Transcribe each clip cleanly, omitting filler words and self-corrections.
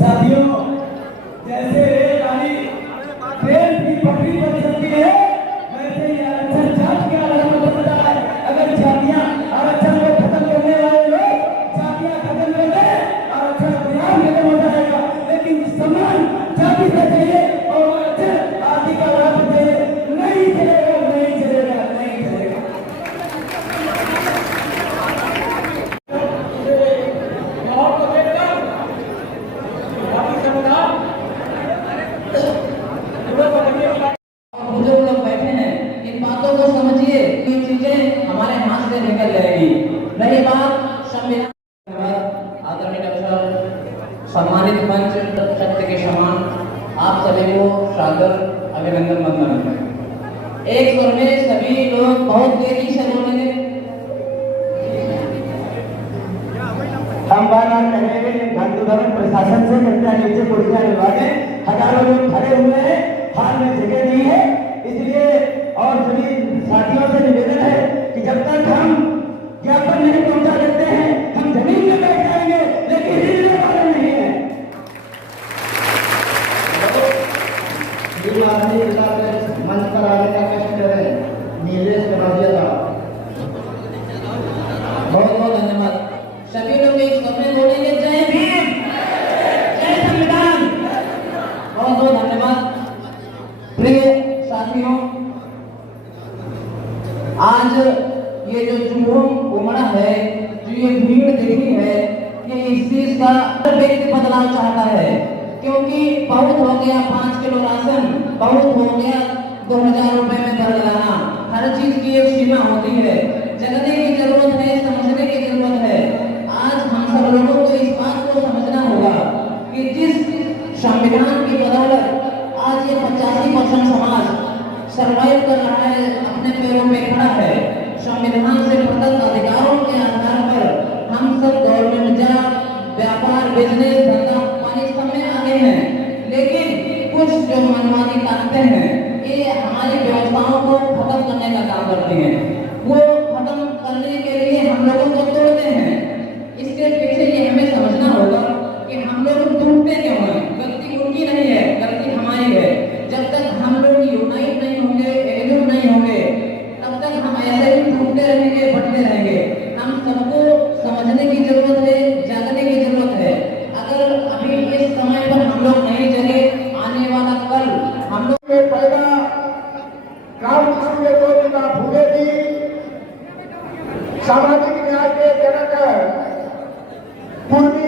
साथियों, जैसे रेलगाड़ी ट्रेन की पटरी पर चलती है, वैसे ही आरक्षण जात के आरक्षण बनता है। अगर जातियां आरक्षण को खत्म करने वाले लोग जातियां खत्म कर दे, आरक्षण बिहार खत्म हो जाएगा। लेकिन समान जाति से चाहिए और आरक्षण आदि का लाभ चाहिए, नहीं चलेगा, नहीं चलेगा, नहीं चलेगा। बुजुर्ग लोग बैठे हैं, इन बातों को समझिए, ये चीजें हमारे हाथ से निकल जाएगी। रही बात संविधान, आदरणीय डॉक्टर सम्मानित मंच सत्य के समान आप सभी को सादर अभिनंदन वंदन। एक स्वर में सभी लोग बहुत तेजी से बोलेंगे। हम बार-बार कहेंगे गांधीनगर प्रशासन से कृपया नीचे कुर्सियां लगवा दें। हजारों लोग खड़े हुए हैं, हाल में जगह नहीं है, इसलिए और सभी साथियों से निवेदन है कि जब तक हम ज्ञापन नहीं पहुंचा देते हैं, हम जमीन में बैठ जाएंगे, लेकिन हिलने वाले नहीं है। मंच पर आने का कष्ट करें, नीलेश कमाजिया था। बहुत बहुत धन्यवाद। सभी लोग एक समय बोलेंगे जय भीम, जय संविधान। बहुत बहुत धन्यवाद। प्रिय साथियों, आज ये जो जुलूम उमड़ा है, जो ये भीड़ देखी है, ये इस चीज का व्यक्ति बदलाव चाहता है। क्योंकि बहुत हो गया 5 किलो राशन, बहुत हो गया 2000 रुपए में दर लगाना। हर चीज की एक सीमा होती है, जगने की जरूरत है, समझने की जरूरत है। आज हम सब लोगों को इस बात को समझना होगा कि जिस संविधान की बदौलत आज ये 85% समाज सर्वाइव कर रहा है, अपने पैरों पे खड़ा है, संविधान से प्रदत्त अधिकारों के आधार पर हम सब गवर्नमेंट जॉब, व्यापार, बिजनेस, धंधा पानी सब में आगे हैं। लेकिन कुछ जो मनमानी ताकतें हैं, ये हमारी व्यवस्थाओं को खत्म करने का काम करती हैं। वो खत्म करने के लिए हम लोगों को तोड़ते हैं। इसके पीछे ये हमें समझना होगा कि हम लोग टूटते क्यों हैं। गलती उनकी नहीं है, गलती हमारी है। जब तक हम लोग यूनाइट नहीं होंगे, एकजुट नहीं होंगे, तब तक हम ऐसे ही टूटते रहेंगे, बढ़ते रहेंगे। हम सबको समझने की जरूरत है, जागने की जरूरत है। अगर अभी इस समय पर हम लोग नहीं जगे, आने वाला कल हम लोग के पैदा राम कृष्ण फूले जी सामाजिक न्याय के जनक पूर्वी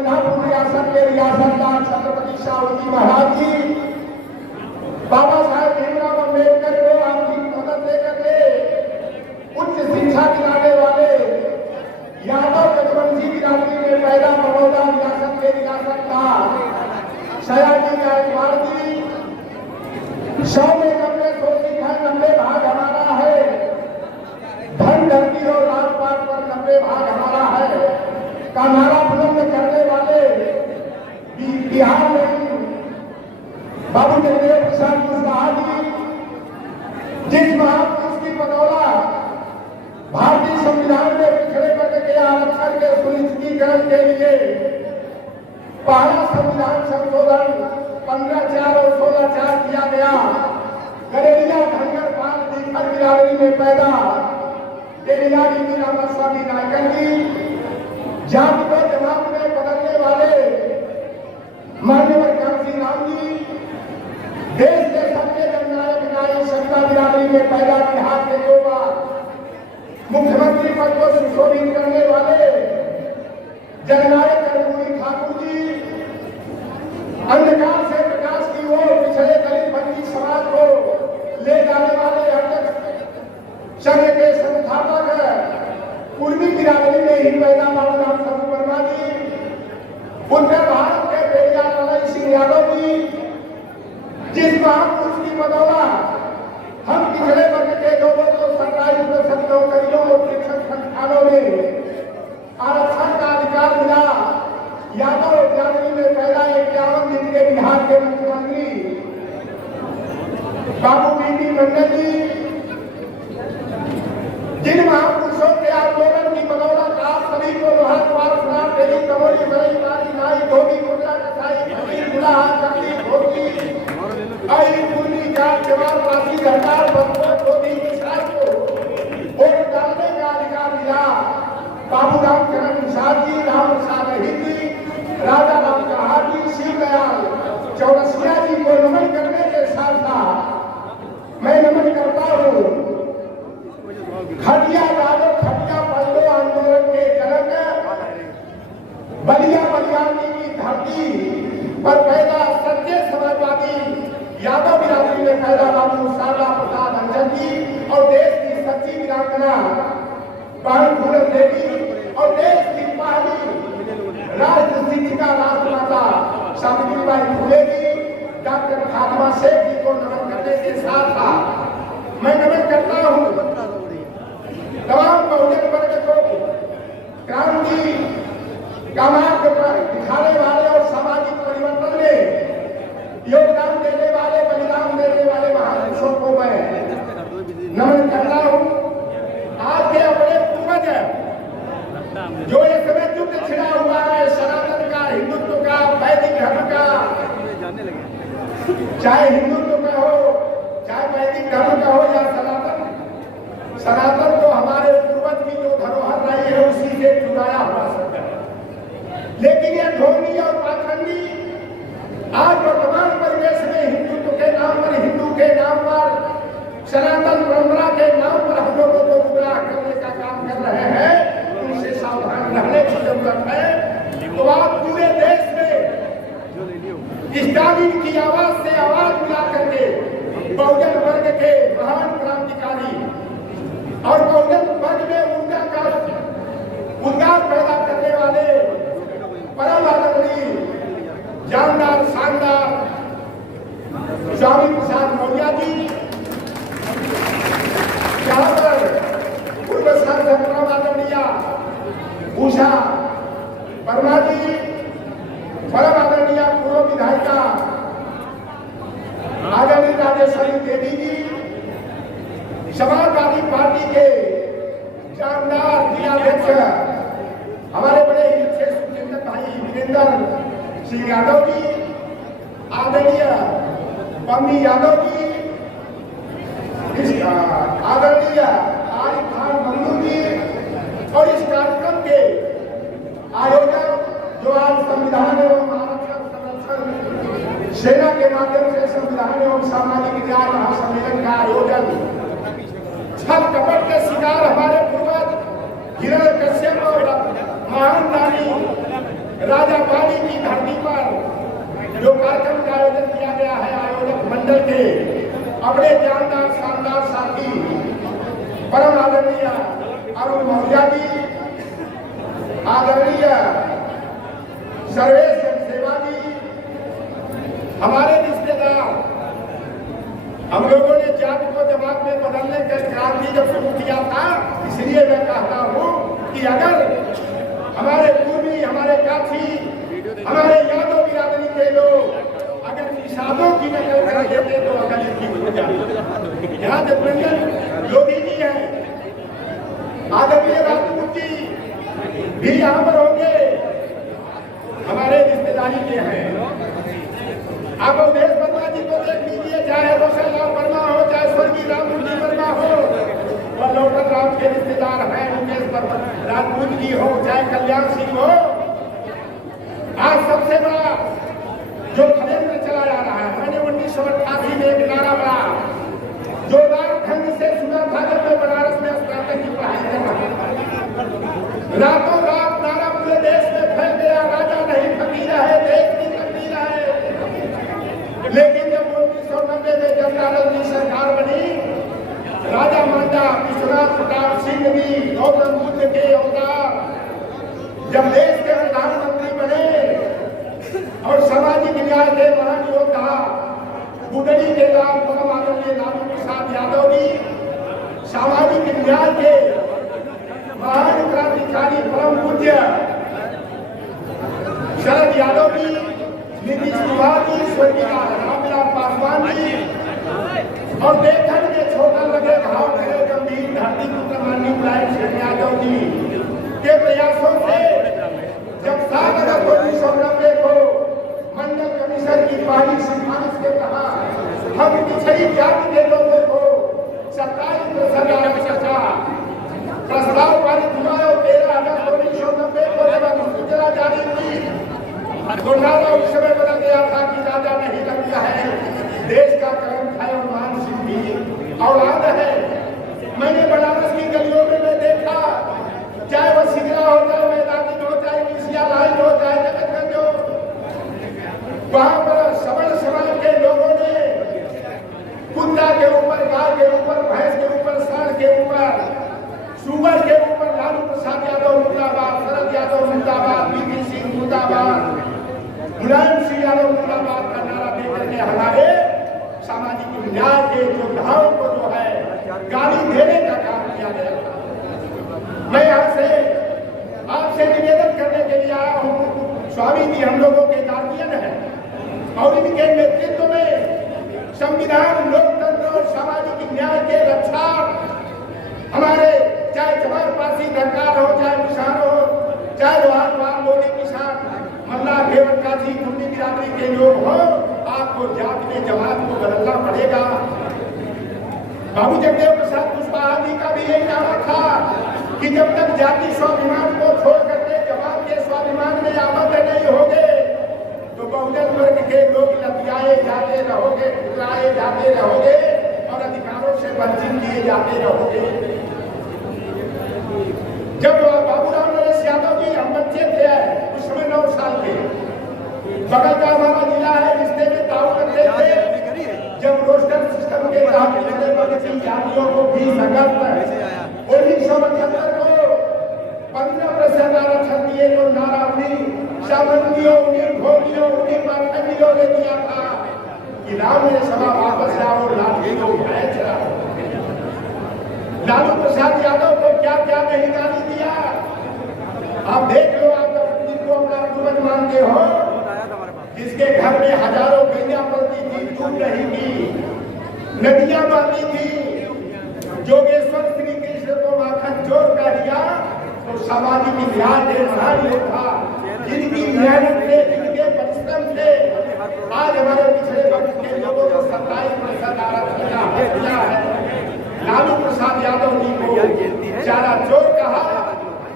कोल्हापुर रियासत के रियासतदार छत्रपति शाहू महाराज जी बाबा साहेब भीमराव अम्बेडकर को आपकी मदद देकर के उच्च शिक्षा दिलाने वाले यादव जगवंशी बिरादरी में पैदा बड़ौदा रियासत के रियासतदार सयाजी गायकवाड़ जी 100 में 90 सोची है 90 भाग हमारा है धन धरती और राजपाट पर 90 भाग हमारा है का नारा बुलंद करने वाले बिहार में बाबू जगदेव प्रसाद कुशवाहा जी जिस महापुरुष की बदौलत भारतीय संविधान में पिछड़े वर्ग के आरक्षण के सुनिश्चितीकरण के लिए पहला संविधान संशोधन 15(4) और 16(4) किया गया। गरेलिया धनगर पाल दीपक बिरादरी में पैदा डेलियारी मीरा स्वामी नायकर जी जाति को जमात में बदलने वाले मान्यवर कांसी राम जी देश के सबसे जननायक नायक सविता बिरादरी में पैदा बिहार के 2 बार मुख्यमंत्री पद को सुशोभित करने वाले जननायक कर्पूरी ठाकुर जी अंधकार से प्रकाश की ओर पिछड़े दलित बंदी समाज को ले जाने वाले अध्यक्ष संघ के संस्थापक पूर्वी बिरादरी में ही पैदा बाबूराम स्वरूप वर्मा जी उत्तर भारत के पेरिया ललन सिंह यादव जी जिस महापुरुष की बदौलत हम पिछड़े वर्ग के लोगों को सरकारी नौकरियों और शिक्षण संस्थानों में आरक्षण का अधिकार मिला। यादव बिरादरी में पैदा 51 दिन के बिहार के मुख्यमंत्री बाबू बीपी मंडल जी जिन महापुरुषों के आंदोलन की बदौलत आप सभी को लोहार पारसना तेरी कमोली बड़ी नारी नाई धोबी कुर्ता कसाई फकीर गुलाहा चकली धोती आई पूर्णी जात जवान वासी सरकार बंदों धोती किसान को वोट डालने का अधिकार मिला। बाबू रामचरण प्रसाद जी राम प्रसाद रहीजी राजा राम कहार जी शिव दयाल चौरसिया जी को नमन करने के साथ साथ मैं नमन करता हूँ खटिया लालो खटिया पल्लो आंदोलन के जनक बलिया बलियानी की धरती पर पैदा सच्चे समाजवादी यादव बिरादरी में पैदा बाबू शारदा प्रसाद अंजन जी और देश की सच्ची वीरांगना बहन फूलन देवी और देश की पहली राष्ट्र शिक्षिका राष्ट्रमाता सावित्रीबाई फुले जी डॉक्टर फातिमा शेख जी को नमन करने के साथ साथ मैं नमन करता हूँ तमाम बहुजन वर्ग को क्रांति का मार्ग दिखाने वाले और सामाजिक परिवर्तन में योगदान देने वाले बलिदान देने वाले महापुरुषों को मैं नमन करता हूँ। आज के अपने पूर्वज जो ये समय युद्ध छिड़ा हुआ है सनातन का हिंदुत्व का वैदिक धर्म का चाहे हिंदुत्व का हो चाहे वैदिक धर्म का हो या सनातन तो हमारे पूर्वज की जो धरोहर रही है उसी से जुड़ाया हुआ शब्द है। लेकिन ये ढोंगी और पाखंडी आज वर्तमान परिवेश में हिंदुत्व के नाम पर हिंदू के नाम पर सनातन परंपरा के नाम पर हम लोगों को गुमराह करने का काम कर रहे हैं। उनसे सावधान रहने की जरूरत है। तो आप पूरे देश में स्टालिन की आवाज से आवाज मिला करके बहुजन वर्ग के महान क्रांतिकारी और बहुजन वर्ग में ऊर्जा का उद्गार पैदा करने वाले परम आदरणीय जानदार शानदार स्वामी प्रसाद मौर्य जी यहाँ पर पूर्व सांसद परम आदरणीय उषा वर्मा जी परम आदरणीय पूर्व विधायिका आदरणीय राजेश्वरी देवी जी समाजवादी पार्टी के जानदार जिलाध्यक्ष हमारे बड़े अच्छे सुचिंतक भाई वीरेंद्र सिंह यादव जी आदरणीय पम्मी यादव जी आदरणीय आरिफ खान मल्लू जी और इस कार्यक्रम के आयोजक जो आज संविधान एवं आरक्षण संरक्षण सेना के माध्यम से संविधान एवं सामाजिक न्याय महासम्मेलन का आयोजन छल कपट के शिकार हमारे पूर्वज हिरण्यकश्यप और महान दानी राजा पाली की धरती पर जो कार्यक्रम का आयोजन किया गया है, आयोजक मंडल के अपने जानदार शानदार साथी परम आदरणीय अरुण मौर्या जी, आदरणीय सर्वेश सेवा जी, हमारे रिश्तेदार, हम लोगों ने जाति को जमात में बदलने का क्रांति जब शुरू किया था, इसलिए मैं कहता हूँ कि अगर हमारे पूर्वी, हमारे काफी, हमारे यादव बिरादरी के लोग अगर निषादों की नकल कर देते तो अकल ठीक हो जाती। यहाँ जगमंडल योगी जी हैं, आदरणीय राजपूत जी भी यहाँ पर होंगे, हमारे रिश्तेदारी के हैं। आप अवधेश वर्मा जी को देख लीजिए, चाहे रोशनलाल वर्मा हो, चाहे स्वर्गीय राममूर्ति वर्मा हो, और लौटन राम के रिश्तेदार हैं मुकेश राजपूत जी हो, चाहे कल्याण सिंह हो। आज सबसे बड़ा जो षड्यंत्र चला जा रहा है, मैंने 1988 में एक नारा बड़ा जोरदार ढंग से सुना था जब मैं बनारस में स्नातक की पढ़ाई कर रहा था। रातों रात नारा पूरे देश में फैल गया, राजा नहीं फकीर है, देश की तकदीर है। लेकिन जब 1990 में जनता दल की सरकार बनी, राजा मांडा, विश्वनाथ प्रताप सिंह जी, गौतम बुद्ध के अवतार जब देश के प्रधानमंत्री बने और सामाजिक न्याय के महान योद्धा गुडरी के नाम परम आदरणीय लालू प्रसाद यादव जी, सामाजिक न्याय के महान क्रांतिकारी परम पूज्य शरद यादव जी, नीतीश कुमार जी, स्वर्गीय रामविलास पासवान जी, और देखन के छोटा लगे भाव करे गंभीर धरती पुत्र माननीय मुलायम सिंह यादव जी के प्रयासों से जब 7 अगस्त 1990 को मंडल कमीशन की पहली सिफारिश के तहत हम पिछड़ी जाति के लोगों को 27% आरक्षण प्रस्ताव पारित हुआ और 13 अगस्त 1990 को जब अधिसूचना जारी हुई तो नारा उस समय बदल गया था कि राजा नहीं लगता है, देश का कर्म है और मान सिंह भी औलाद है। मैंने बनारस की गलियों में मैं देखा, चाहे वह सिगरा हो, चाहे मैदानी हो, चाहे मिसिया लाइन हो, चाहे जगतगंज हो, वहां पर सबल समाज के लोगों ने कुत्ता के ऊपर, गाय के ऊपर, भैंस के ऊपर, सांड के ऊपर, सुअर के ऊपर लालू प्रसाद यादव मुर्दाबाद, शरद यादव मुर्दाबाद, बीपी सिंह मुर्दाबाद, मुलायम सिंह यादव मुर्दाबाद का नारा देकर के हमारे सामाजिक न्याय के योद्धाओं को जो है गाली देने का काम किया गया था। मैं यहाँ से आपसे निवेदन करने के लिए आया हूँ, स्वामी जी हम लोगों के गार्जियन हैं और इनके नेतृत्व में संविधान, लोकतंत्र और सामाजिक न्याय के रक्षा हमारे चाहे जवान पासी सरकार हो, चाहे किसान हो, चाहे लोहार लोधी किसान, मल्ला घेवर काजी कुंडी बिरादरी के लोग हो, आपको जात में जमात को बदलना पड़ेगा। बाबू जगदेव प्रसाद कुशवाहा जी का भी यही नारा था कि जब तक जाति स्वाभिमान को छोड़ करके जमात के स्वाभिमान में आबद्ध नहीं होगे तो बहुजन वर्ग के लोग लतियाए जाते रहोगे, ठुकराए जाते रहोगे और अधिकारों से वंचित किए जाते रहोगे। जब बाबूराम नरेश यादव जी हम बच्चे थे, उस समय 9 साल के, बगल का हमारा जिला है, रिश्ते में ताऊ करते थे। जब रोस्टर सिस्टम के तहत जातियों को 20 अगस्त 1975 को 15% आरक्षण दिए तो नारा उन्हीं सामंतियों, उन्हीं भोगियों, उन्हीं पाखंडियों ने दिया था कि राम ने सभा वापस लाओ, लाठी को भय चलाओ। लालू प्रसाद यादव को क्या क्या नहीं गाली दिया, आप देख लो। आप जिनको अपना दुश्मन मानते हो, जिसके घर में हजारों गैया पलती थी, डूब रही थी, नदियां बहती थी, जोगेश्वर श्री कृष्ण को माखन चोर कर दिया, तो सामाजिक न्याय के महान योद्धा जिनकी मेहनत से, जिनके परिश्रम से आज हमारे पिछड़े वर्ग के लोगों को 27% आरक्षण दिया है। लालू प्रसाद यादव जी को चारा चोर कहा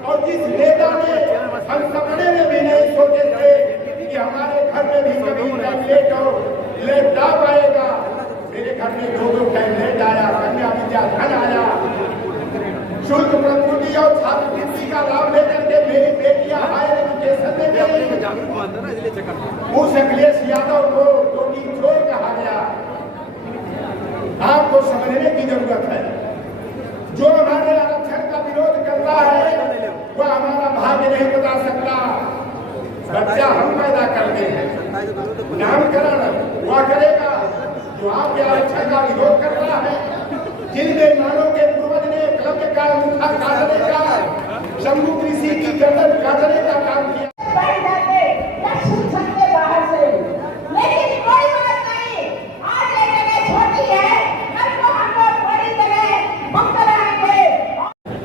और जिस नेता ने हम सपने में भी नहीं सोचे थे कि हमारे घर में भी कभी कैबिनेट और लैपटॉप आएगा, मेरे घर में 2 कैबिनेट आया, कन्या विद्या धन आया, शुल्क प्रपूर्ति और छात्रवृत्ति का लाभ लेकर के मेरी बेटियां हायर एजुकेशन में गई, उस अखिलेश यादव को जो कि चोर कहा गया, आपको समझने की जरूरत है। जो हमारे आरक्षण का विरोध करता है वह हमारा भाग्य नहीं बता सकता। बच्चा हम पैदा करते हैं, नामकरण वह करेगा जो आपके आरक्षण का विरोध करता है। जिन बेईमानों के पूर्वज ने कलम का अंगूठा काटने का, शंभू ऋषि की गर्दन काटने का काम किया।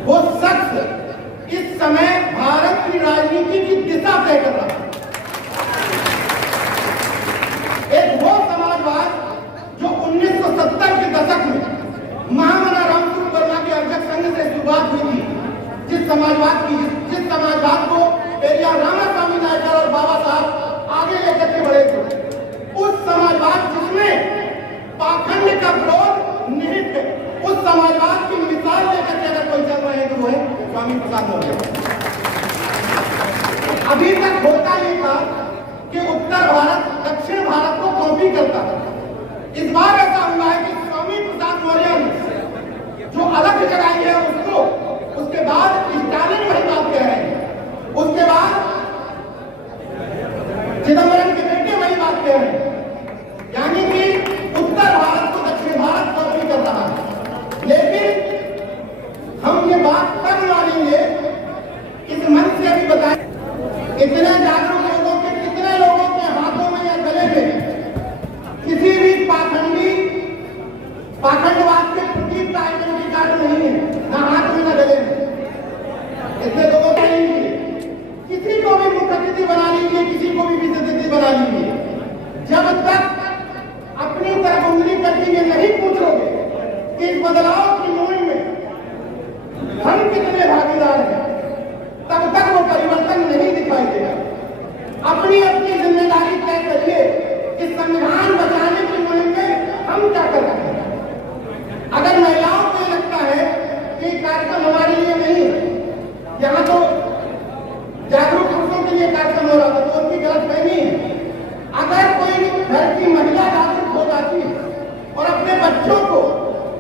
वो शख्स इस समय भारत की राजनीति की दिशा तय कर रहा है। एक वो समाजवाद जो 1970 के दशक में महामना रामचंद्र वर्मा के अर्जक संघ से शुरुआत हुई थी, जिस समाजवाद को पेरियार रामास्वामी नायकर और बाबा साहब आगे लेकर के बढ़े थे, उस समाजवाद जिसमें पाखंड का विरोध निहित है, उस समाजवाद की मिसाल लेकर के अगर कोई चल रहे हैं तो वो है स्वामी प्रसाद मौर्य। अभी तक होता ये था कि उत्तर भारत दक्षिण भारत को कॉपी करता था। इस बार ऐसा हुआ है कि स्वामी प्रसाद मौर्य ने जो अलग जगाई है उसको, उसके बाद स्टालिन वही बात कह रहे हैं, उसके बाद चिदम्बरम के बेटे वही बात कह रहे हैं, यानी कि उत्तर भारत को दक्षिण भारत कॉपी कर रहा है। लेकिन हम ये बात तब मानेंगे, इस मन से अभी बताएं, इतने जागरूक लोगों के, कितने लोगों के हाथों में या गले में किसी भी पाखंडवाद के प्रतीक का आइडेंटिटी कार्ड नहीं है, ना हाथ में ना गले में। इतने लोगों का नहीं, किसी को भी मुख्यातिथि बना लीजिए, किसी को भी विशेषातिथि बना लीजिए, जब तक अपनी तरफ उंगली करके ये नहीं पूछ लोगे कि इस बदलाव की मुहिम में हम कितने भागीदार हैं, तब तक वो परिवर्तन नहीं दिखाई देगा। अपनी अपनी जिम्मेदारी तय करिए कि संविधान बचाने की मुहिम में हम क्या कर रहे हैं। अगर महिलाओं को लगता है कि कार्यक्रम हमारे लिए नहीं, यहाँ तो जागरूक पुरुषों के लिए कार्यक्रम हो रहा था, तो उनकी गलतफहमी है। अगर कोई घर की महिला जागरूक हो जाती है और अपने बच्चों को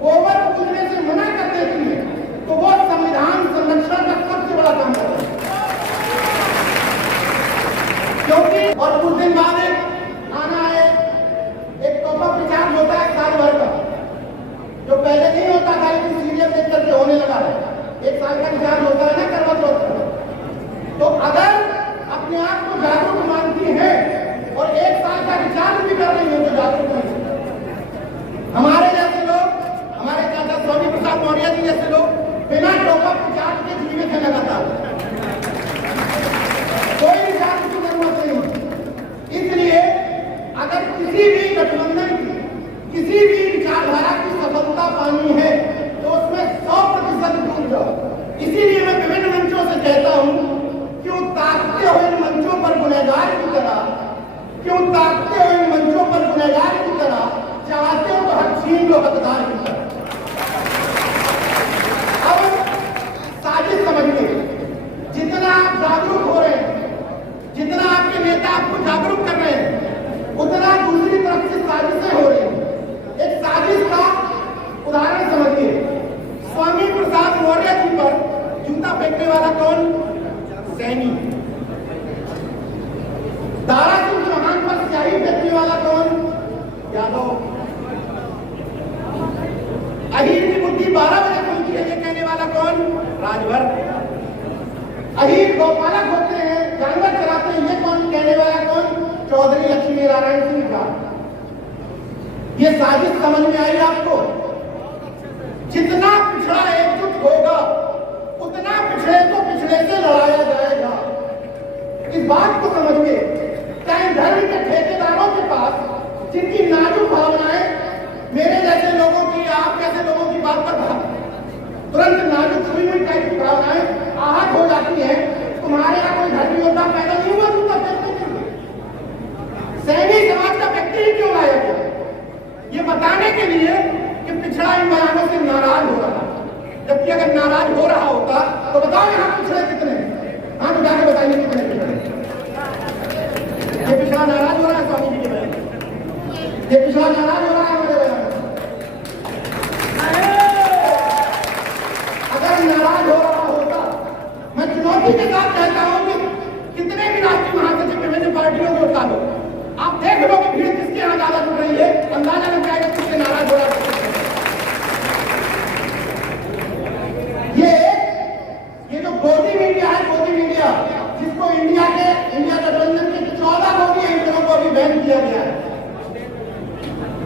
गोबर पूजने से मना कर देती है, तो वो संविधान संरक्षण का सबसे बड़ा काम कर रहा है। क्योंकि और कुछ दिन बाद एक आना है, एक तोहफा प्रचार होता है साल भर का, जो पहले नहीं होता था लेकिन सीरियल देख करके होने लगा है। 1 साल का रिचार्ज होता है ना करवा चौथ का। तो अगर अपने आप को जागरूक मानती है और 1 साल का रिचार्ज भी कर रही है तो जागरूक नहीं। हमारे जैसे लोग, हमारे चाचा स्वामी प्रसाद मौर्य जी जैसे लोग बिना टोपा रिचार्ज के जीवित है लगातार, कोई रिचार्ज की जरूरत नहीं। इसलिए अगर किसी भी गठबंधन की, किसी भी विचारधारा की सफलता पानी है तो उसमें 100% डूब जाओ। इसीलिए मैं विभिन्न मंचों से कहता हूं, क्यों ताकते हुए मंचों पर गुनहगार की तरह, क्यों ताकते हुए मंचों पर गुनहगार की तरह, चाहते हो तो हक छीन लो हकदार की तरह। अब साजिश समझिए, जितना आप जागरूक हो रहे हैं, जितना आपके नेता आपको जागरूक कर रहे हैं, उतना दूसरी तरफ से साजिशें हो रही हैं। एक साजिश का उदाहरण समझिए, स्वामी प्रसाद मौर्य जी पर जूता फेंकने वाला कौन? सैनी। दारा सिंह चौहान पर स्याही फेंकने वाला कौन? यादव। अहीर की बुद्धि 12 बजे खुलती है ये कहने वाला कौन? राजभर। अहीर गौपालक होते हैं, जानवर चलाते हैं, ये कौन कहने वाला कौन? चौधरी लक्ष्मी नारायण सिंह का। ये साजिश समझ में आई आपको? जितना पिछड़ा एकजुट होगा उतना पिछड़े को पिछड़े से लड़ाया जाएगा। इस बात को समझिए, चाहे धर्म के ठेकेदारों के पास जिनकी नाजुक भावनाएं मेरे जैसे लोगों की, आप जैसे लोगों की बात पर तुरंत नाजुक छुई हुई टाइप की भावनाएं आहत हो जाती है, तुम्हारे यहाँ कोई धर्मी योद्धा पैदा नहीं हुआ जूता फेंकने के लिए? सैनी समाज का व्यक्ति ही क्यों लाया गया? ये बताने के लिए कि पिछड़ा इन बयानों से नाराज हो रहा, जबकि अगर नाराज हो रहा होता तो बताओ यहाँ पिछड़े कितने? हाँ तो जाके बताइए कितने पिछड़े। पिछला नाराज हो रहा है स्वामी जी के बयान से। ये पिछला नाराज हो रहा है हमारे बयान से। अगर नाराज हो रहा होता, मैं चुनौती के साथ कहता हूं कि कितने भी राष्ट्रीय महासचिव विभिन्न पार्टियों को उठा लो, आप देख लो कि भीड़ किसके यहाँ ज्यादा जुड़ रही है, अंदाजा लग जाएगा किससे नाराज हो रहा है। ये जो गोदी मीडिया है, गोदी मीडिया जिसको इंडिया गठबंधन के 14 गोदी एंकरों को भी बैन किया गया है।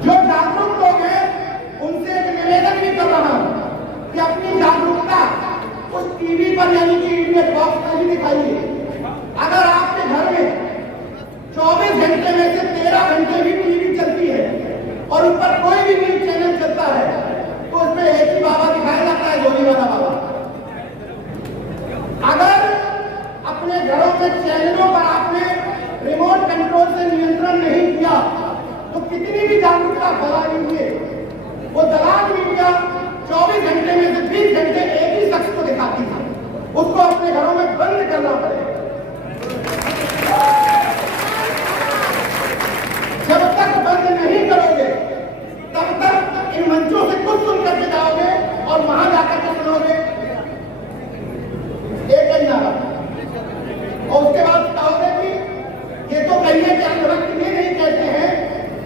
जो जागरूक लोग हैं उनसे एक निवेदन भी कर रहा हूं कि अपनी जागरूकता उस टीवी पर यानी कि इंडियन बॉक्स पर ही दिखाइए। अगर आपके घर में 24 घंटे में से 13 घंटे भी टीवी चलती है और उस पर कोई भी न्यूज चैनल चलता है तो उसमें एक ही बाबा दिखाया जाता है, गोली वाला बाबा। अगर अपने घरों के चैनलों पर आपने रिमोट कंट्रोल से नियंत्रण नहीं किया तो कितनी भी जागरूकता फैला लीजिए, वो दलाल मीडिया 24 घंटे में से 20 घंटे एक ही शख्स को दिखाती है, उसको अपने घरों में बंद करना पड़ेगा। जब तक बंद नहीं करोगे तब तक इन मंचों से कुछ सुन करके जाओगे और वहां जाकर के सुनोगे एक ही नारा, और उसके बाद कहोगे कि ये तो कहिए कि अंधभक्त ये नहीं कहते हैं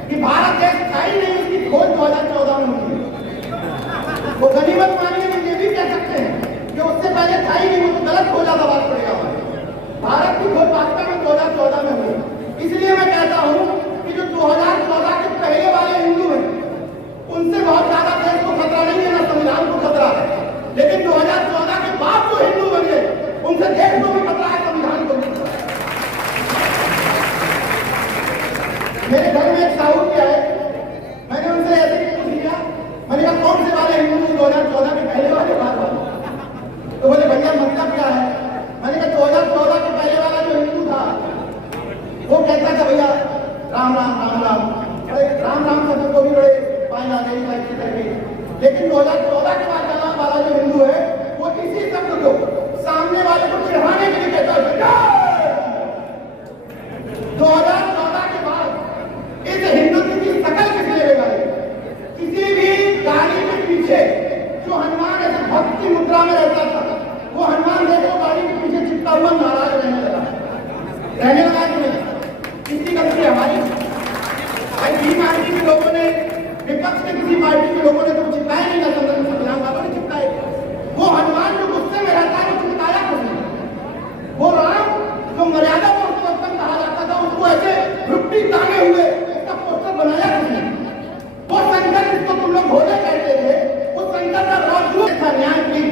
कि भारत देश था ही नहीं, उसकी खोज 2014 में हुई। वो गनीमत मानिए ये भी कह सकते हैं कि उससे पहले था ही नहीं, वो तो गलत खोजा था, बात पड़ेगा हमारे। भारत की खोज वास्तव में 2014 में हुई। इसलिए मैं कहता हूं कि जो 2014 के पहले वाले हिंदू हैं उनसे बहुत ज्यादा देश को खतरा नहीं है, ना संविधान को खतरा है, लेकिन 2014 के बाद जो हिंदू बने उनसे देश को भी खतरा है, संविधान को भी खतरा है। मेरे घर में एक साहू क्या है, मैंने उनसे ऐसे ही पूछ लिया, मैंने कहा कौन से वाले हिंदू 2014 के पहले वाले बाद वाले? तो बोले भैया मतलब क्या है? मैंने कहा 2014 के पहले वाला जो हिंदू था वो कहता था भैया राम राम राम राम, अरे राम राम शब्द को भी बड़े पाए जाते हैं, लेकिन 2014 के बाद वाला जो हिंदू है वो इसी शब्द को सामने वाले को चिढ़ाने के लिए कहता है। 2014 के बाद इस हिंदुत्व की शकल किसने लगाई? किसी भी गाड़ी के पीछे जो हनुमान ऐसे भक्ति मुद्रा में रहता था, वो हनुमान देखो गाड़ी के पीछे चिपका हुआ नाराज रहने लगा कि नहीं? किसकी गलती है हमारी? भाई पार्टी के लोगों ने, विपक्ष के किसी पार्टी के लोगों ने तो चिपकाया नहीं ना, संविधान वालों ने चिपकाए। वो हनुमान जो गुस्से में रहता है वो चिपकाया किसने? वो राम जो मर्यादा पुरुषोत्तम कहा जाता था उसको ऐसे रुपटी ताने हुए उसका पोस्टर बनाया किसने? वो संकट जिसको तुम लोग भोले कहते थे, उस संकट का राजदूत था न्यायपीठ,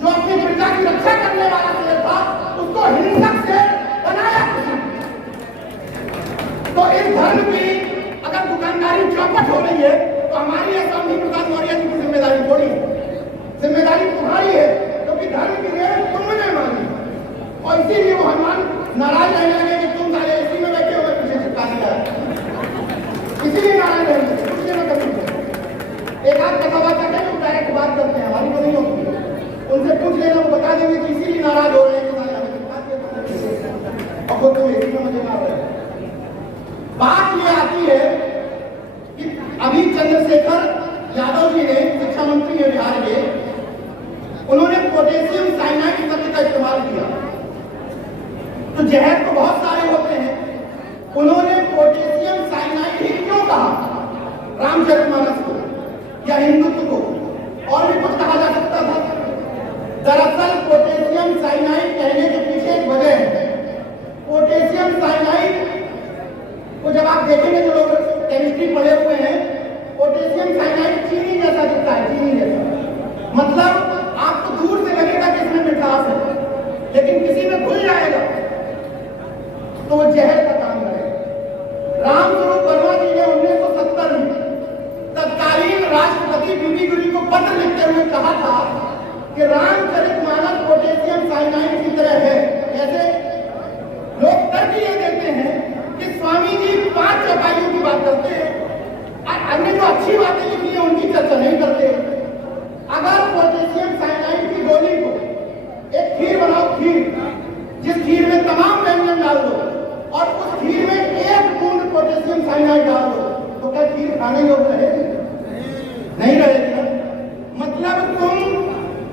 जो अपनी प्रजा की रक्षा करने वाला शेर था, उसको हिंसक शेर बनाया किसने? तो इस धर्म की अगर दुकानदारी चौपट हो रही है तो हमारी है स्वामी प्रसाद मौर्य जी की जिम्मेदारी थोड़ी है, जिम्मेदारी तुम्हारी है, क्योंकि धर्म की रेल तुमने मानी और इसीलिए वो हनुमान नाराज रहने लगे कि तुम सारे इसी में बैठे हुए पीछे चिपका दिया, इसीलिए नाराज रहने लगे। कुछ नहीं कभी एक आध कथा बात करते हैं, डायरेक्ट बात करते हैं, हमारी तो नहीं होती, उनसे पूछ लेना, वो बता देंगे कि इसीलिए नाराज हो रहे हैं और खुद तो इसी में मजे ना रहे। बात ये आती है कि अभी चंद्रशेखर यादव जी ने, शिक्षा मंत्री है बिहार के, उन्होंने पोटेशियम साइनाइड शब्द का इस्तेमाल किया। तो जहर तो बहुत सारे होते हैं, उन्होंने पोटेशियम साइनाइड ही क्यों कहा? रामचरितमानस को या हिंदुत्व को, और भी कुछ कहा जा सकता था। दरअसल पोटेशियम साइनाइड कहने के पीछे एक वजह है। पोटेशियम साइनाइड को जब आप देखेंगे, जो लोग केमिस्ट्री पढ़े हुए हैं, पोटेशियम साइनाइड चीनी जैसा दिखता है, चीनी जैसा। मतलब आपको दूर से लगेगा कि इसमें मिठास है, लेकिन किसी में घुल जाएगा तो वो जहर का काम करेगा। रामस्वरूप वर्मा जी ने 1970 में तत्कालीन राष्ट्रपति बीबी गिरी को पत्र लिखते हुए कहा था कि रामचरितमानस पोटेशियम साइनाइड की तरह है। जैसे लोग तर्क ये देते हैं कि स्वामी जी 5 चौपाइयों की बात करते हैं, अन्य जो अच्छी बातें लिखी है उनकी चर्चा नहीं करते। अगर पोटेशियम साइनाइड की गोली को एक खीर बनाओ, खीर जिस खीर में तमाम व्यंजन डाल दो और उस खीर में एक खीर खाने योग्य रहे? नहीं रहेगी। मतलब तुम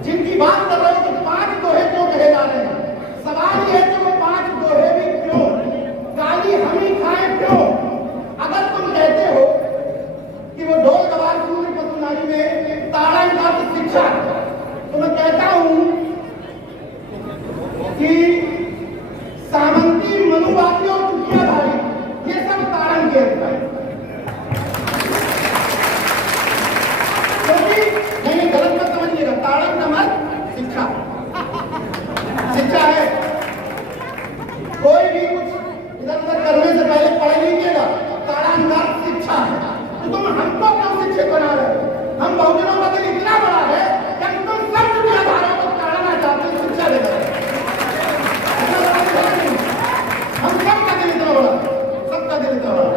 जिनकी बात कर रहे हो कि 5 दोहे क्यों कहे जा रहे हैं, सवाल यह है कि वो 5 दोहे भी क्यों, गाली हम ही खाएं क्यों? अगर तुम कहते हो कि वो ढोल गवार सूर्य पतुनारी में ताड़न का शिक्षा, तो मैं कहता हूं कि सामंती, मनुवादी और दुनियाधारी ये सब ताड़न के अंदर, क्योंकि नहीं गलत मत समझिएगा, ताड़न का मत शिक्षा, शिक्षा है। कोई भी कुछ इधर उधर करने से पहले पढ़ लीजिएगा, ताड़न का शिक्षा है। तो तुम हमको क्यों शिक्षक बना रहे हो? हम बहुजनों का दिल इतना बड़ा है कि तुम सब दुनियाधारों को ताड़ना चाहते हो शिक्षा देकर। हम सबका दिल इतना बड़ा, सबका दिल इतना बड़ा।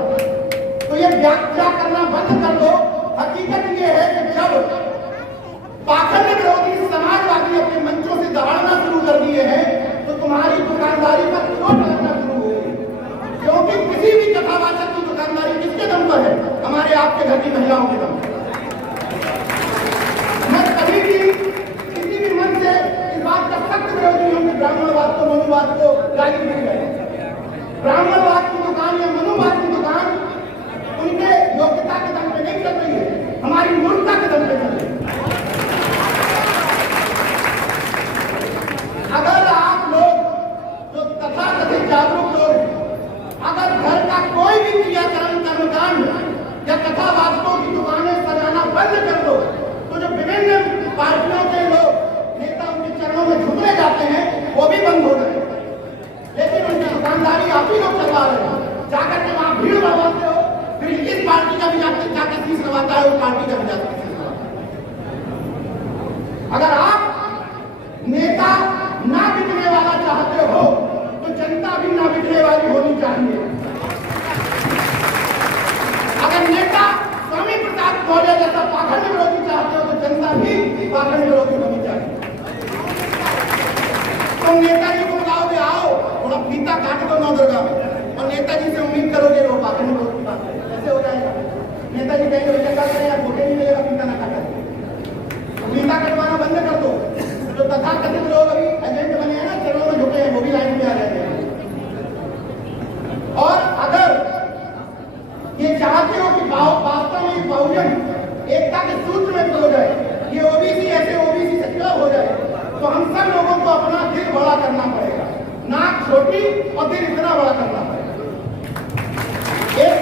तो ये व्याख्या करना बंद कर दो। हकीकत ये है कि जब पाखंड विरोधी समाजवादी अपने मंचों से दहाड़ना शुरू कर दिए हैं तो तुम्हारी दुकानदारी पर चोट लगना शुरू हो गई। क्योंकि किसी भी कथावाचक की दुकानदारी किसके दम पर है? हमारे आपके घर की महिलाओं के दम पर। मैं कभी भी किसी भी मन से इस बात का सख्त विरोधी हूं कि ब्राह्मणवाद को, मनुवाद को गाली दी जाए। ब्राह्मणवाद की दुकान या मनुवाद की दुकान उनके योग्यता के दम पे नहीं चल रही है, हमारी मूर्खता के दम पे चल रही है। अगर आप लोग जो तथाकथित जागरूक लोग अगर घर का कोई भी क्रियाकर्म, कर्मकांड या कथावाचकों की दुकानें सजाना बंद कर दो, तो जो विभिन्न पार्टियों के लोग नेता उनके चरणों में झुकने जाते हैं वो भी बंद हो गए। लेकिन उनकी दुकानदारी आप ही लोग चलवा रहे हो, जाकर के वहां भीड़ लगवाते हो, फिर इस पार्टी का भी जाकर फीस लगवाता है, उस पार्टी का भी जाकर फीस लगवाता है। अगर आप नेता ना बिकने वाला चाहते हो तो जनता भी ना बिकने वाली होनी चाहिए। अगर नेता स्वामी प्रसाद मौर्य जैसा पाखंड विरोधी चाहते हो तो जनता भी पाखंड विरोधी होनी चाहिए। तुम नेताजी को बुलाओगे, आओ थोड़ा फीता काट दो नवदुर्गा में, और नेताजी से उम्मीद करोगे वो पाखंड विरोधी बात है, कैसे हो जाएगा? नेताजी कहेंगे भैया क्या करें यार, वोटे नहीं मिलेगा, फीता ना काटा, फीता कटवाना बंद कर दो। जो तथाकथित लोग अभी एजेंट बने हैं ना, चरणों में झुके हैं, वो भी लाइन में आ जाएंगे। और अगर ये चाहते हो कि वास्तव में बहुजन एकता के सूत्र में खो जाए, ये ओबीसी ऐसे ओबीसी से क्लब हो जाए, तो हम सब लोगों को अपना दिल बड़ा करना पड़ेगा, नाक छोटी और दिल इतना बड़ा करना पड़ेगा। एक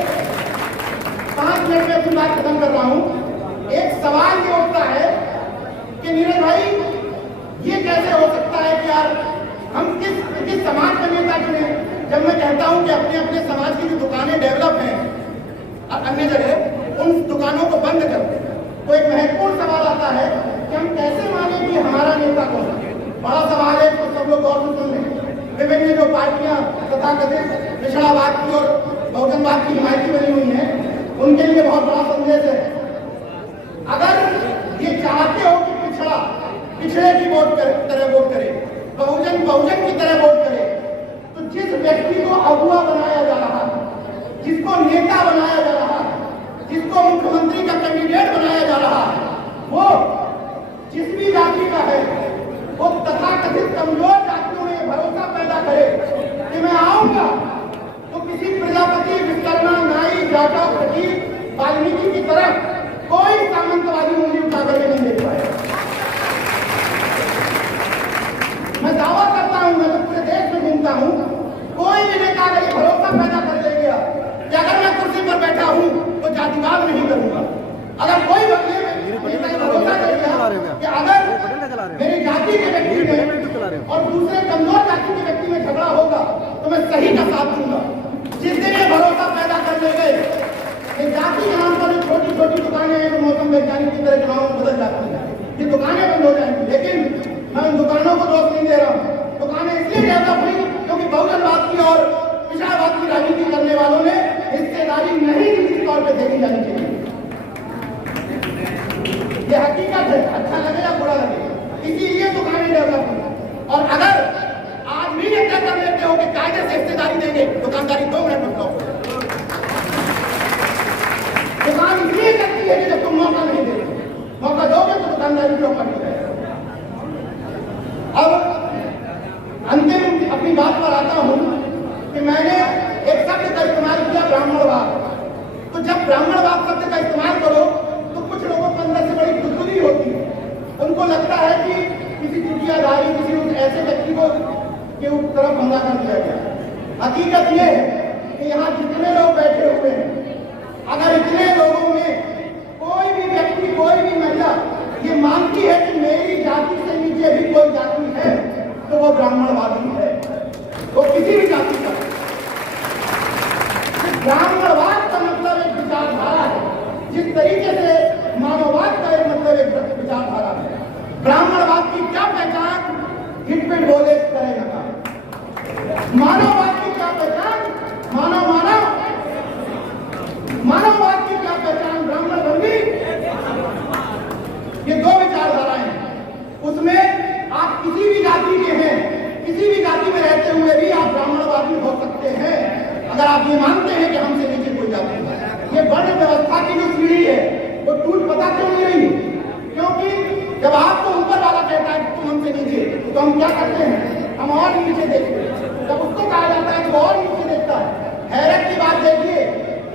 5 मिनट में अपनी बात खत्म कर रहा हूं। एक सवाल ये उठता है कि नीरज भाई ये कैसे हो सकता है कि यार हम किस समाज का नेता चुने? जब मैं कहता हूं कि अपने अपने समाज की जो दुकानें डेवलप हैं अन्य जगह, उन दुकानों को बंद कर, तो एक महत्वपूर्ण सवाल आता है कि हम कैसे माने कि हमारा नेता कौन है? बड़ा सवाल है, तो सब लोग गौर से सुन लें। विभिन्न जो पार्टियां तथाकथित पिछड़ावाद की और बहुजनवाद की हिमायती बनी हुई है, उनके लिए बहुत बड़ा संदेश है। अगर ये चाहते हो कि पिछड़े की तरह वोट करे, बहुजन की तरह वोट करे, तो जिस व्यक्ति को अगुआ बनाया जा रहा है, जिसको नेता बनाया जा रहा है, जिसको मुख्यमंत्री का कैंडिडेट बनाया जा रहा है, वो जिस भी जाति का है, वो तथाकथित कमजोर जातियों में भरोसा पैदा करे कि मैं आऊंगा तो किसी प्रजापति, विश्वकर्मा, नाई, जाटव, फकीर, वाल्मीकि की तरह कोई सामंतवादी उंगली उठा करके नहीं देख पाएगा। मैं दावा करता हूं, मैं तो पूरे देश में घूमता हूं, कोई भी नेता अगर ये भरोसा पैदा कर ले गया कि अगर मैं कुर्सी पर बैठा हूं तो जातिवाद नहीं करूंगा, अगर कोई बदले में भरोसा कर लिया कि अगर मेरी जाति के व्यक्ति में और दूसरे कमजोर जाति के व्यक्ति में झगड़ा होगा तो मैं सही का साथ दूंगा। जिस दिन ये भरोसा पैदा कर ले गए, जाति के नाम पर छोटी छोटी दुकानें हैं तो मौसम वैज्ञानिक की तरह चुनाव में बदल जाती है, ये दुकानें बंद हो जाएंगी। लेकिन मैं उन दुकानों को दोष नहीं दे रहा हूं, दुकानें इसलिए डेवलप हुई क्योंकि बहुजनवाद की और पिछड़ावाद की राजनीति करने वालों ने हिस्सेदारी नहीं निश्चित तौर पर देनी जानी चाहिए। ये हकीकत है, अच्छा लगे या बुरा लगे, इसीलिए दुकानें डेवलप हुई। और अगर आज भी ये तय कर लेते हो कि कायदे से हिस्सेदारी देंगे, दुकानदारी 2 मिनट में ब्लॉक हो जाए। हमला कर दिया गया। हकीकत ये है कि यहाँ जितने लोग बैठे हुए हैं, अगर इतने लोगों में कोई भी व्यक्ति, कोई भी महिला ये मानती है कि मेरी जाति से नीचे भी कोई जाति है, तो वो ब्राह्मणवादी है। वो किसी भी जाति का ब्राह्मणवाद का मतलब एक विचारधारा है, जिस तरीके से मानववाद का एक मतलब एक विचारधारा है। ब्राह्मणवाद की क्या पहचान? हिटपिट बोले करे लगा। मानववाद की क्या पहचान? मानववाद की क्या पहचान? ब्राह्मण बंदी। ये दो विचारधाराएं हैं। उसमें आप किसी भी जाति के हैं, किसी भी जाति में रहते हुए भी आप ब्राह्मणवादी हो सकते हैं, अगर आप ये मानते हैं कि हमसे नीचे कोई जाति है। ये वर्ण व्यवस्था की जो सीढ़ी है वो टूट पता क्यों नहीं रही? क्योंकि जब आपको ऊपर वाला कहता है कि तुम हमसे नीचे, तो हम क्या करते हैं? हम और नीचे देखते हैं। जब उसको कहा जाता है कि वो और नीचे देखता है। हैरत की बात देखिए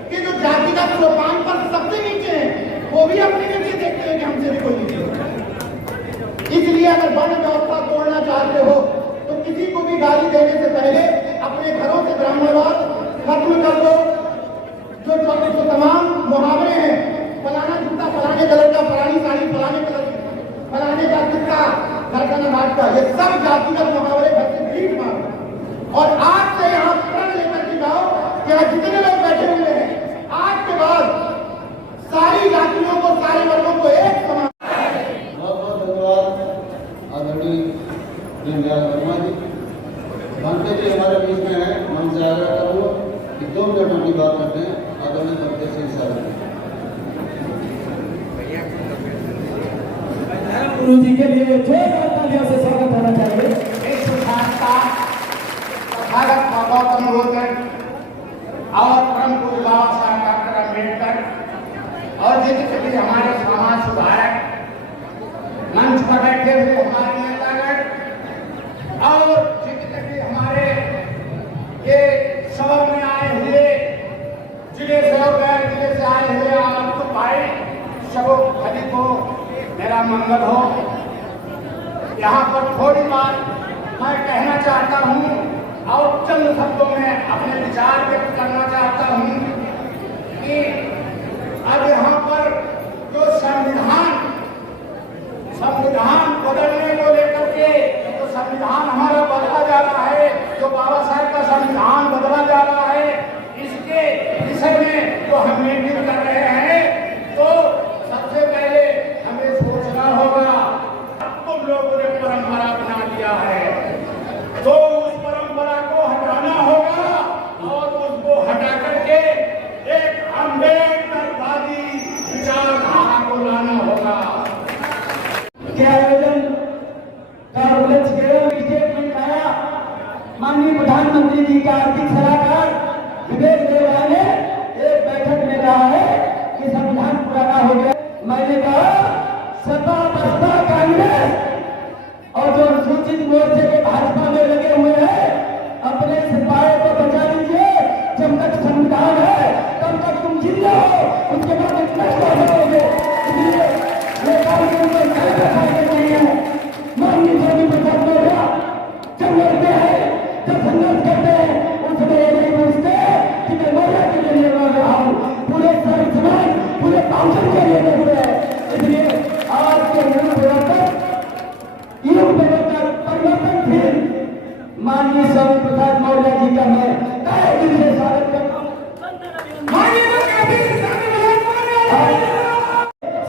कि जो जातिगत सोपान पर सबसे नीचे हैं, वो भी अपने नीचे देखते हैं कि हमसे भी कोई नीचे है। इसलिए अगर वर्ण व्यवस्था तोड़ना चाहते हो तो किसी को भी गाली देने से पहले अपने घरों से ब्राह्मणवाद खत्म कर दो। जो तमाम मुहावरे हैं, फलाना जूता फलाने कलर का, फलानी साड़ी फलाने कलर की, फलाने का जूता घर का नमाज का, ये सब जातिगत मुहावरे घर से भीख मांगो। और आज से यहाँ प्रण लेकर के जाओ कि यहाँ जितने लोग बैठे हुए हैं, आज के बाद सारी जातियों को, सारे वर्गों को एक समान। बहुत बहुत धन्यवाद आदरणीय दीनदयाल वर्मा जी। मंत्री जी हमारे बीच में है, मन से आग्रह करूँगा कि 2 मिनट अपनी बात करते हैं। आदरणीय मंत्री सिंह साहब गुरु जी के लिए जोरदार तालियों से स्वागत होना चाहिए। एक संस्था तथागत गौतम बुद्ध और परम पूज्य बाबा साहब डॉक्टर अम्बेडकर और जितने भी हमारे समाज सुधारक मंच पर बैठे हुए हमारे नेतागण और जितने भी हमारे ये सभा में आए हुए जिले से और गैर जिले से आए हुए आपको भाई सबों सभी को मेरा मंगल हो। यहाँ पर थोड़ी बात मैं कहना चाहता हूँ और चंद शब्दों में अपने विचार व्यक्त करना चाहता हूँ कि अब यहाँ पर जो संविधान बदलने को लेकर के जो संविधान हमारा बदला जा रहा है, जो बाबा साहब का संविधान बदला जा रहा है, इसके विषय में जो हम मीटिंग कर रहे हैं, तो सबसे पहले हमें सोचना होगा। तुम लोगों ने परंपरा बना लिया है तो उस परंपरा को हटाना होगा और उसको हटा करके एक अम्बेडकरवादी विचारधारा को लाना होगा। क्या आयोजन का उल्लेख स्टेटमेंट आया, माननीय प्रधानमंत्री जी का आर्थिक सलाहकार विवेक देवरा ने एक बैठक में कहा है कि संविधान पुराना हो गया। मैंने कहा सपा बसपा कांग्रेस और जो अनुसूचित मोर्चे के भाजपा में लगे हुए हैं, अपने सिपाही को बचा लीजिए। जब तक संविधान है तब तक तुम जिंदा हो, उसके बाद नष्ट हो जाओगे। इसलिए ये काम के ऊपर नहीं है। माननीय स्वामी प्रसाद मौर्य जब लड़ते हैं, जब संघर्ष करते हैं, उस समय ये नहीं पूछते कि मैं मौर्य के लिए लड़ रहा हूँ, पूरे समाज पूरे काउंसिल के लिए लड़ रहे हैं। इसलिए आज के परिवर्तन फिर माननीय स्वामी प्रसाद मौर्य जी का मैं तहे दिल से स्वागत करता हूँ।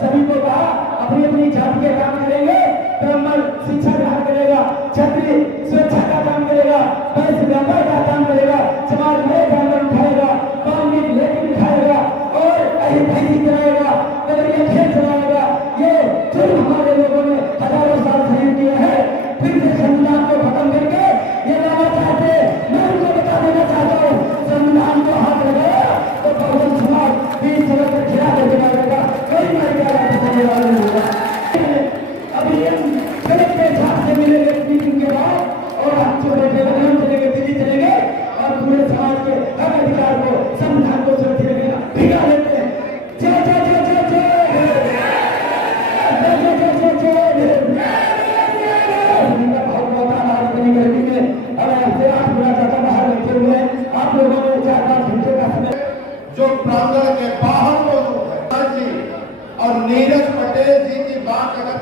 सभी को कहा अपनी अपनी जाति के काम करेंगे, ब्राह्मण शिक्षा ग्रहण करेगा, क्षत्रिय स्वेच्छा का काम करेगा, वैश्य व्यापार का काम करेगा, समाज में ब्राह्मण उठाएगा, बामनी लेकिन उठाएगा और ऐसी कराएगा, अगर ये खेल चलाएगा, ये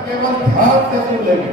केवल ध्यान से सुन लेंगे।